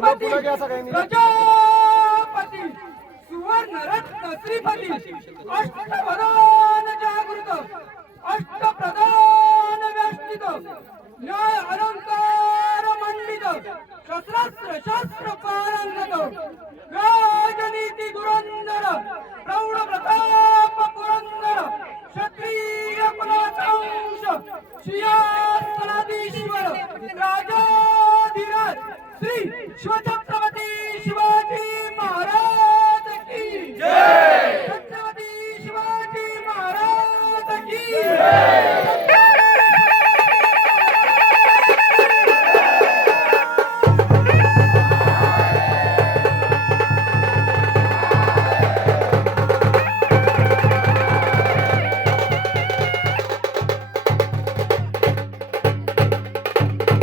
श्रीपती प्रजापती सुवर्ण रत्न श्रीपती अष्टप्रधान जागृत अष्टप्रधान व्याष्टित न्याय अलंकार मंडित शस्त्रास्त्र शास्त्र पारंगत राजनीती धुरंधर प्रौढ प्रताप पुरंदर क्षत्रिय कुलाचांश सिंहासनाधीश्वर राजाधिराज श्री शिवछत्रपती शिवाजी महाराज की जय। छत्रपती शिवाजी महाराज की जय।